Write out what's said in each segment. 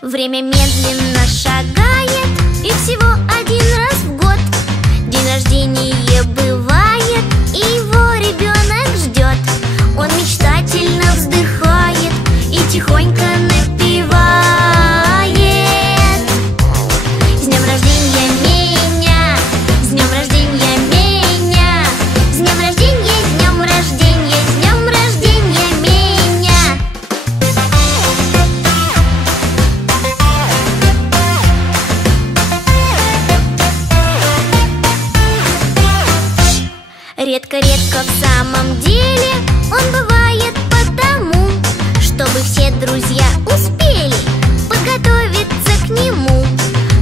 Время медленно шагает, и всего один раз в год день рождения бывает, и его ребенок ждет. Он мечтательно вздыхает и тихонько напевает: с днем рождения меня, с днем рождения меня, с днем рождения, с днем рождения, с днем рождения меня. Редко-редко в самом деле он бывает потому, чтобы все друзья успели подготовиться к нему,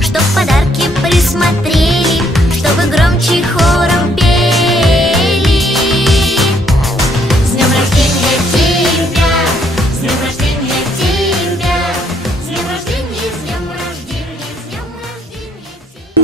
чтоб подарки присмотрели, чтобы громче хором пели. С днем рождения тебя, с днем рождения тебя, с днем рождения, с днем рождения, с днем рождения тебя.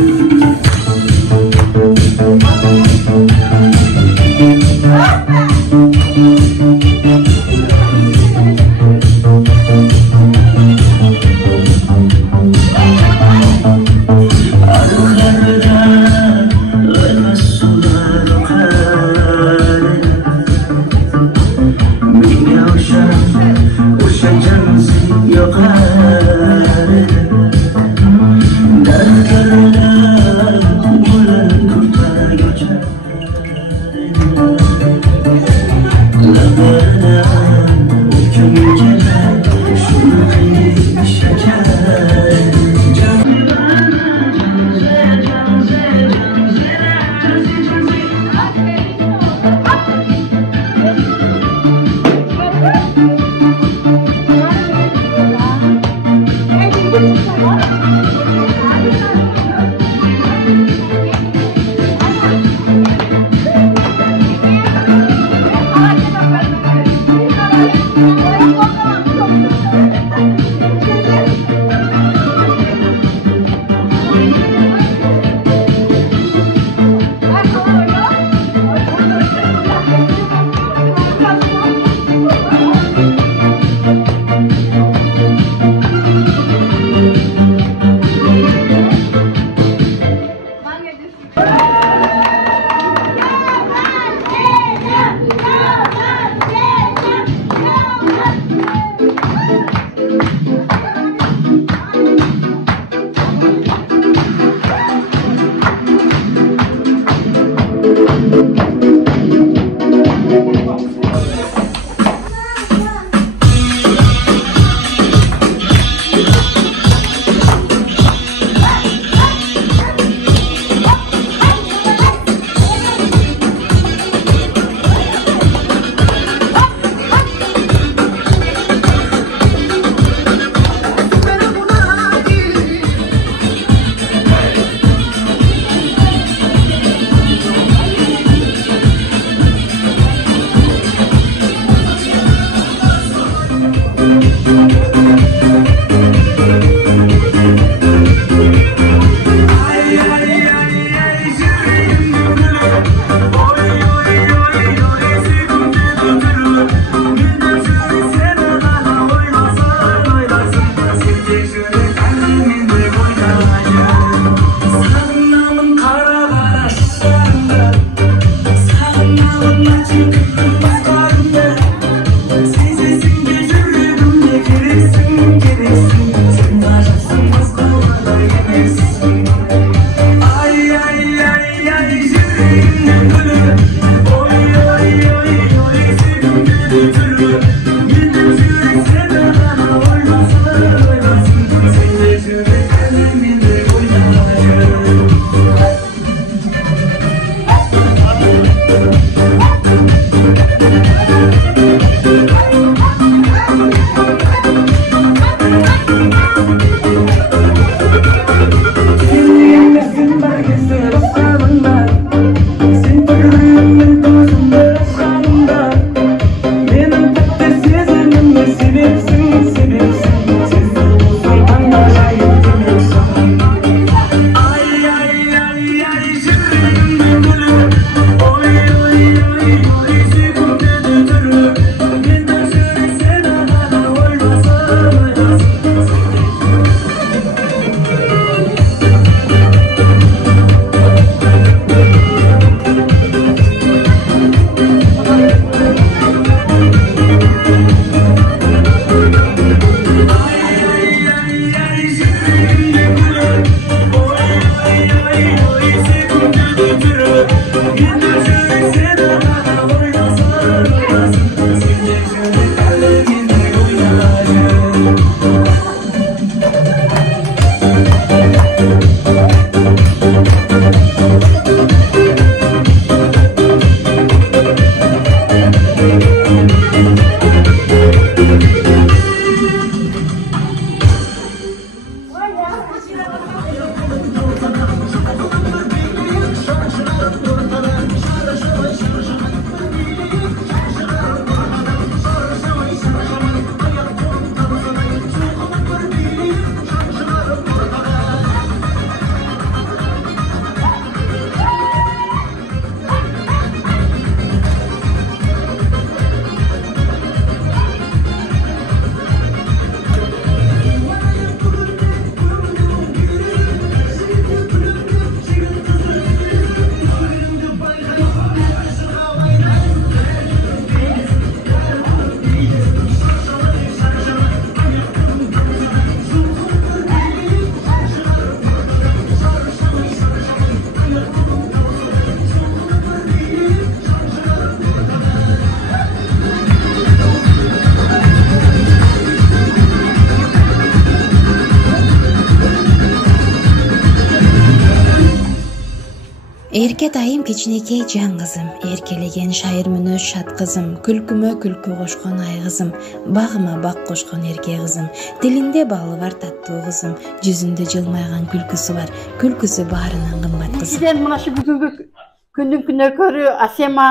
Эрке дайым кичинекей жан кызым, эркелеген шайыр мүнөз шат кызым, күлкүмө күлкү кошкон ай кызым, багыма бак кошкон эрке кызым, тилинде балы бар таттуу кызым, жүзүндө жылмайган күлкүсү бар, күлкүсү баарынан кымбат кызым. Биринчиден мына ушу бүгүнкү күндүн күнөөкөрү Асема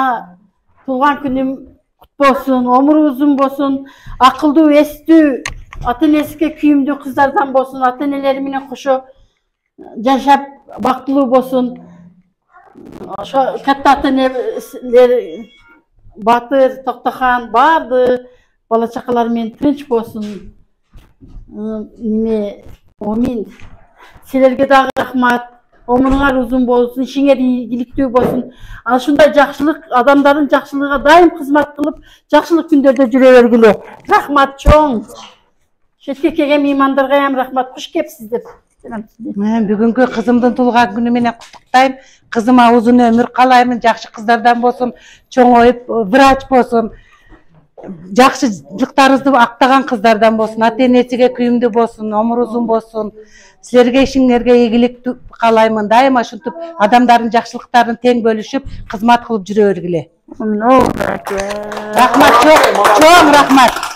туулган күнүм кут болсун, өмүрү узун болсун, акылдуу, эстүү, ата энесине күйүмдүү кыздардан болсун, ата энелери менен кошо жашап бактылуу болсун. Ошо катта ата энелер Батыр, Токтохан баарды бала чакалар менен тынч болсун. Амин. Силерге дагы рахмат. Өмүрүңөр узун болсун, ишиңер ийгиликтүү болсун. Ana ушундай жакшылык, адамдардын жакшылыгына дайым кызмат кылып, жакшылык күндөрдө жүрө бергиле. Рахмат чоң. Шетке келген меймандарга ham рахмат. Куш кепсиздер. Мен бүгүнкү кызымдын туулган күнү менен куттуктайм. Кызыма узун өмүр каалаймын, жакшы кыздардан болсун, чоңоюп врач болсун. Жакшылыктарыңызды актаган кыздардан болсун, ата энесиге күйүмдүү болсун, өмүрү узун болсун. Силерге ишиңерге ийгилик каалаймын. Дайыма ушинтип адамдардын жакшылыктарын тең бөлүшүп, кызмат кылып жүрө бергиле. Рахмат чоң рахмат.